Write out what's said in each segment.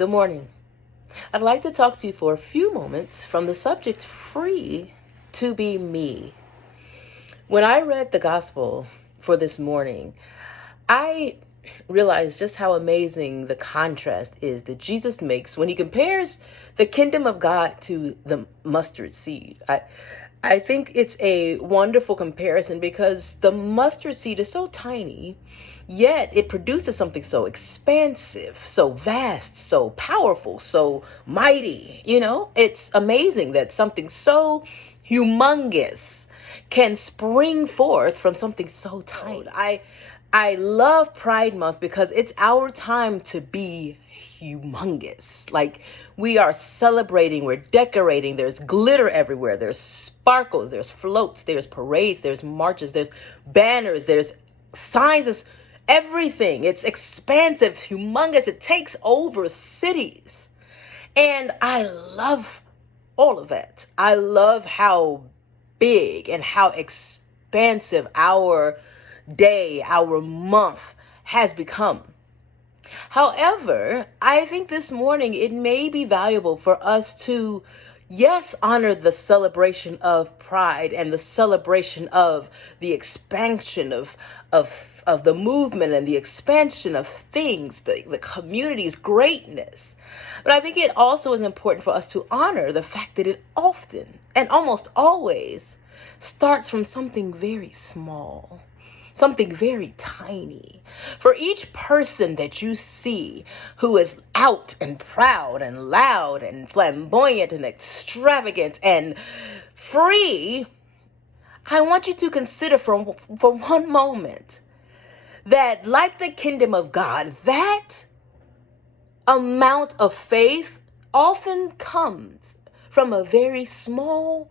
Good morning. I'd like to talk to you for a few moments from the subject free to be me. When I read the gospel for this morning, I realized just how amazing the contrast is that Jesus makes when he compares the kingdom of God to the mustard seed. I think it's a wonderful comparison because the mustard seed is so tiny, yet it produces something so expansive, so vast, so powerful, so mighty. It's amazing that something so humongous can spring forth from something so tiny. I love Pride Month because it's our time to be humongous. Like, we are celebrating, we're decorating, there's glitter everywhere, there's sparkles, there's floats, there's parades, there's marches, there's banners, there's signs, there's everything. It's expansive, humongous, it takes over cities. And I love all of that. I love how big and how expansive our day, our month has become. However, I think this morning it may be valuable for us to, yes, honor the celebration of pride and the celebration of the expansion of the movement and the expansion of things, the community's greatness. But I think it also is important for us to honor the fact that it often and almost always starts from something very small, something very tiny. For each person that you see who is out and proud and loud and flamboyant and extravagant and free, I want you to consider for one moment that, like the kingdom of God, that amount of faith often comes from a very small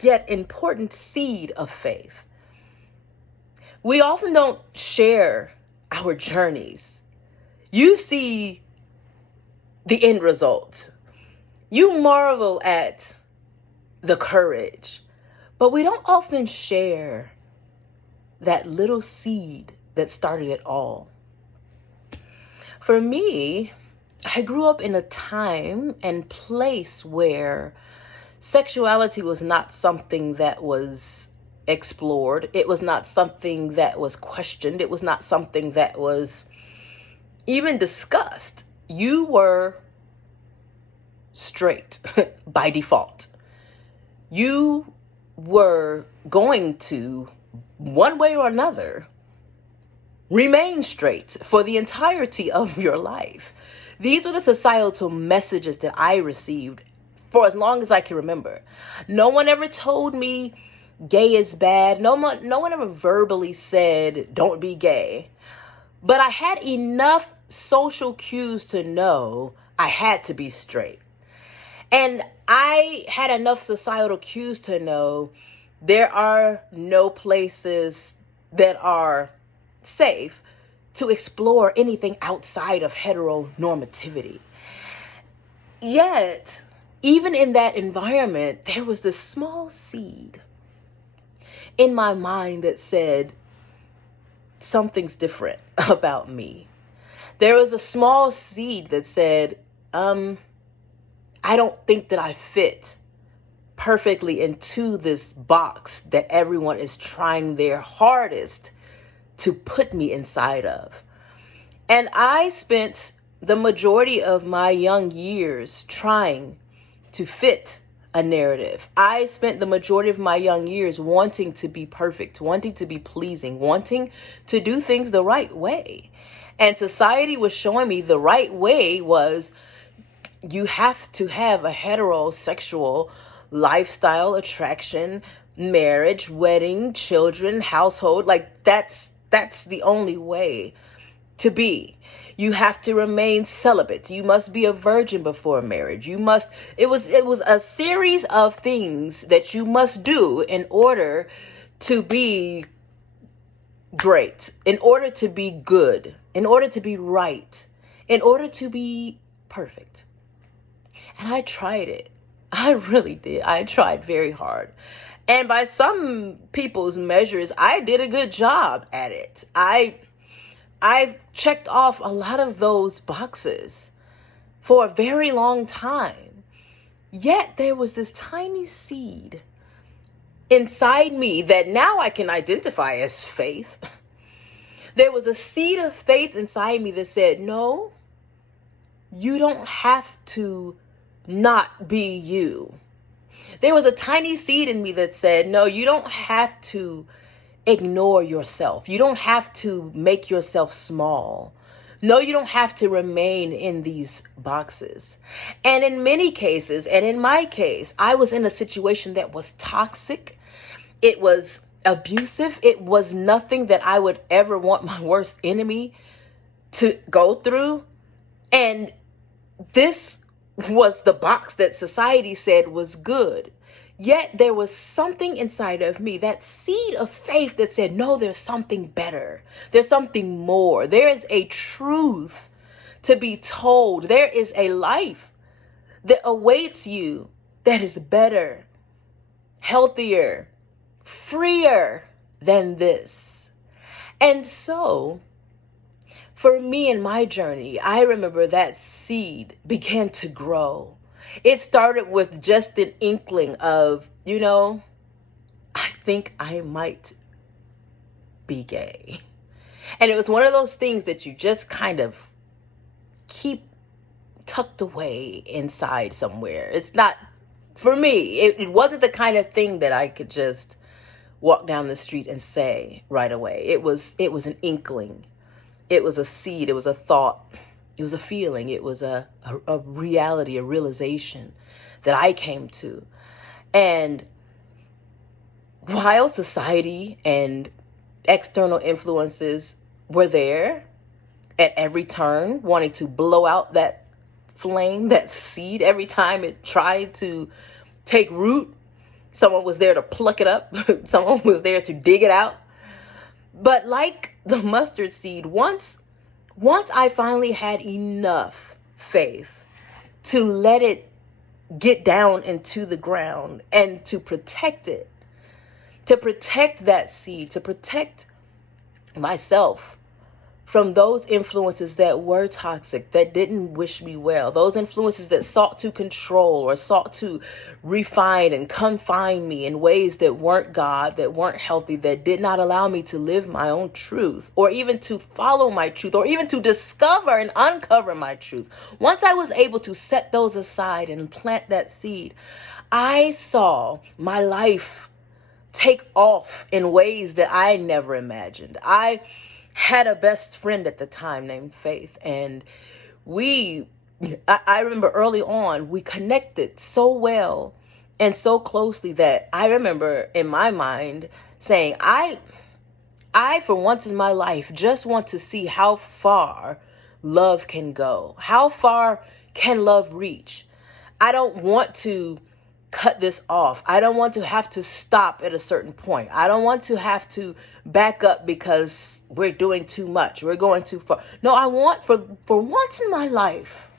yet important seed of faith. We often don't share our journeys. You see the end result. You marvel at the courage, but we don't often share that little seed that started it all. For me, I grew up in a time and place where sexuality was not something that was explored. It was not something that was questioned. It was not something that was even discussed. You were straight by default. You were going to, one way or another, remain straight for the entirety of your life. These were the societal messages that I received for as long as I can remember. No one ever told me gay is bad. No one ever verbally said, don't be gay. But I had enough social cues to know I had to be straight. And I had enough societal cues to know there are no places that are safe to explore anything outside of heteronormativity. Yet, even in that environment, there was this small seed in my mind that said, something's different about me. There was a small seed that said, I don't think that I fit perfectly into this box that everyone is trying their hardest to put me inside of. And I spent the majority of my young years trying to fit a narrative. I spent the majority of my young years wanting to be perfect, wanting to be pleasing, wanting to do things the right way. And society was showing me the right way was you have to have a heterosexual lifestyle, attraction, marriage, wedding, children, household. Like that's the only way to be. You have to remain celibate. You must be a virgin before marriage. It was a series of things that you must do in order to be great, in order to be good, in order to be right, in order to be perfect. And I tried it. I really did. I tried very hard. And by some people's measures, I did a good job at it. I've checked off a lot of those boxes for a very long time. Yet there was this tiny seed inside me that now I can identify as faith. There was a seed of faith inside me that said, no, you don't have to not be you. There was a tiny seed in me that said, no, you don't have to ignore yourself. You don't have to make yourself small. No, you don't have to remain in these boxes. And in many cases, and in my case, I was in a situation that was toxic. It was abusive. It was nothing that I would ever want my worst enemy to go through. And this was the box that society said was good. Yet there was something inside of me, that seed of faith that said, no, there's something better. There's something more. There is a truth to be told. There is a life that awaits you that is better, healthier, freer than this. And so, for me in my journey, I remember that seed began to grow. It started with just an inkling of, I think I might be gay. And it was one of those things that you just kind of keep tucked away inside somewhere. It's not, for me, it wasn't the kind of thing that I could just walk down the street and say right away. It was an inkling. It was a seed. It was a thought. It was a feeling. It was a reality, a realization that I came to. And while society and external influences were there at every turn, wanting to blow out that flame, that seed, every time it tried to take root, someone was there to pluck it up. Someone was there to dig it out. But like the mustard seed, once I finally had enough faith to let it get down into the ground and to protect it, to protect that seed, to protect myself from those influences that were toxic, that didn't wish me well, those influences that sought to control or sought to refine and confine me in ways that weren't God, that weren't healthy, that did not allow me to live my own truth, or even to follow my truth, or even to discover and uncover my truth. Once I was able to set those aside and plant that seed, I saw my life take off in ways that I never imagined. I had a best friend at the time named Faith, and I remember early on, we connected so well and so closely that I remember in my mind saying, I for once in my life just want to see how far love can go. How far can love reach? I don't want to cut this off. I don't want to have to stop at a certain point. I don't want to have to back up because we're doing too much. We're going too far. No, I want for once in my life,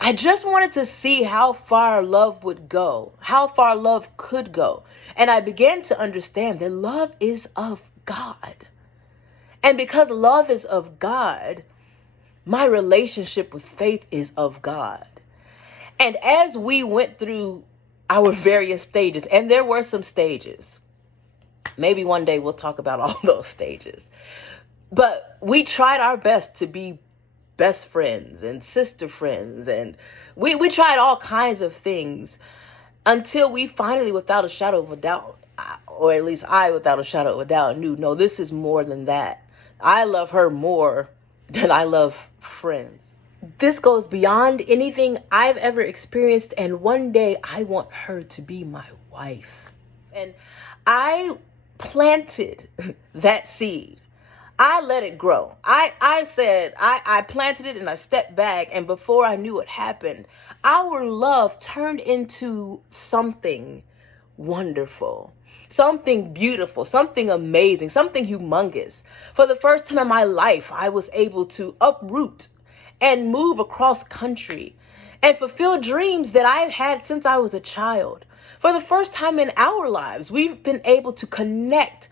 I just wanted to see how far love would go, how far love could go. And I began to understand that love is of God. And because love is of God, my relationship with Faith is of God. And as we went through our various stages, and there were some stages, maybe one day we'll talk about all those stages, but we tried our best to be best friends and sister friends, and we tried all kinds of things until we finally, without a shadow of a doubt, or at least I, without a shadow of a doubt, knew, no, this is more than that. I love her more than I love friends. This goes beyond anything I've ever experienced, and one day I want her to be my wife. And I planted that seed. I let it grow. I said, I planted it and I stepped back, and before I knew what happened, our love turned into something wonderful, something beautiful, something amazing, something humongous. For the first time in my life, I was able to uproot and move across country and fulfill dreams that I've had since I was a child. For the first time in our lives, we've been able to connect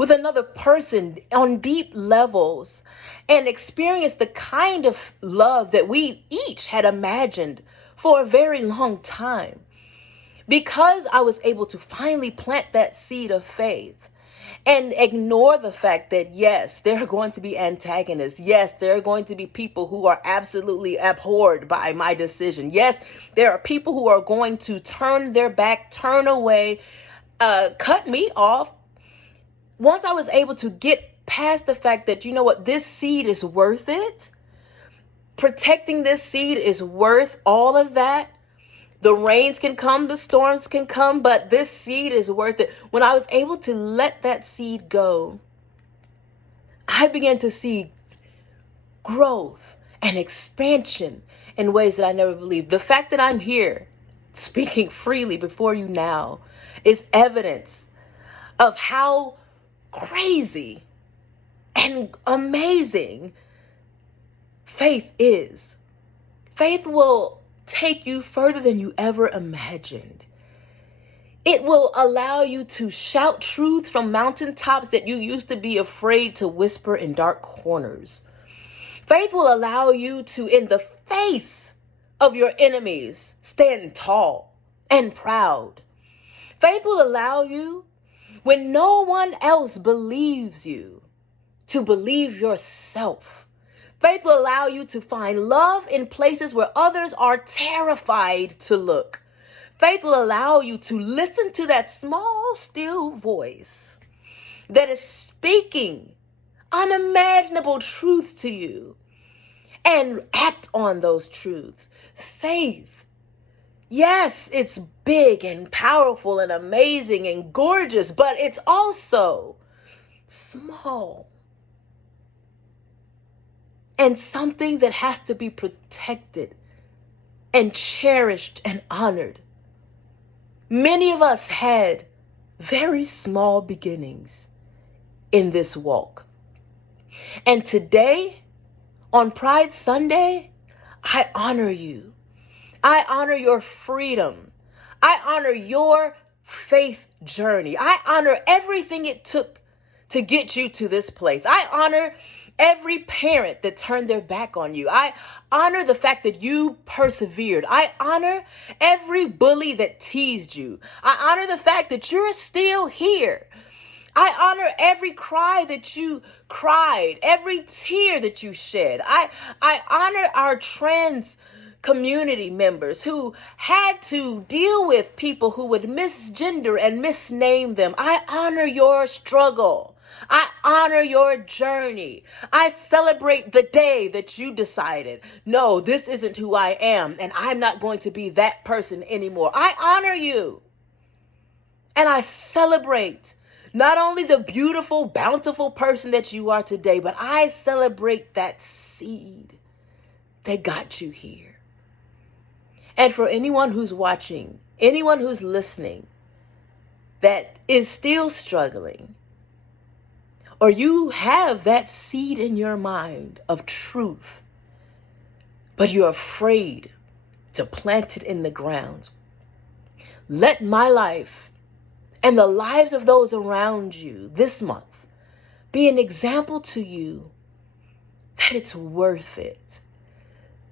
with another person on deep levels and experience the kind of love that we each had imagined for a very long time. Because I was able to finally plant that seed of faith and ignore the fact that, yes, there are going to be antagonists. Yes, there are going to be people who are absolutely abhorred by my decision. Yes, there are people who are going to turn their back, turn away, cut me off. Once I was able to get past the fact that, you know what, this seed is worth it. Protecting this seed is worth all of that. The rains can come, the storms can come, but this seed is worth it. When I was able to let that seed go, I began to see growth and expansion in ways that I never believed. The fact that I'm here speaking freely before you now is evidence of how crazy and amazing faith is. Faith will take you further than you ever imagined. It will allow you to shout truth from mountaintops that you used to be afraid to whisper in dark corners. Faith will allow you to, in the face of your enemies, stand tall and proud. Faith will allow you, when no one else believes you, to believe yourself. Faith will allow you to find love in places where others are terrified to look. Faith will allow you to listen to that small, still voice that is speaking unimaginable truths to you and act on those truths. Faith, yes, it's big and powerful and amazing and gorgeous, but it's also small. And something that has to be protected and cherished and honored. Many of us had very small beginnings in this walk. And today, on Pride Sunday, I honor you. I honor your freedom. I honor your faith journey. I honor everything it took to get you to this place. I honor every parent that turned their back on you. I honor the fact that you persevered. I honor every bully that teased you. I honor the fact that you're still here. I honor every cry that you cried, every tear that you shed. I honor our trans community members who had to deal with people who would misgender and misname them. I honor your struggle. I honor your journey. I celebrate the day that you decided, no, this isn't who I am, and I'm not going to be that person anymore. I honor you. And I celebrate not only the beautiful, bountiful person that you are today, but I celebrate that seed that got you here. And for anyone who's watching, anyone who's listening, that is still struggling, or you have that seed in your mind of truth, but you're afraid to plant it in the ground, let my life and the lives of those around you this month be an example to you that it's worth it.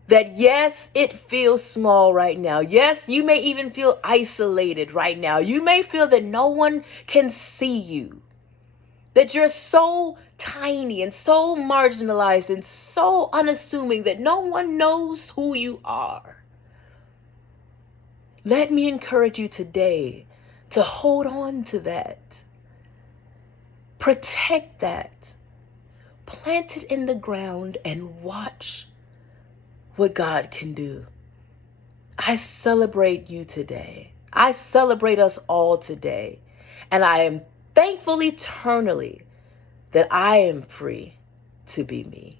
That yes, it feels small right now. Yes, you may even feel isolated right now. You may feel that no one can see you. That you're so tiny and so marginalized and so unassuming that no one knows who you are. Let me encourage you today to hold on to that. Protect that. Plant it in the ground and watch what God can do. I celebrate you today. I celebrate us all today. And I am thankful eternally that I am free to be me.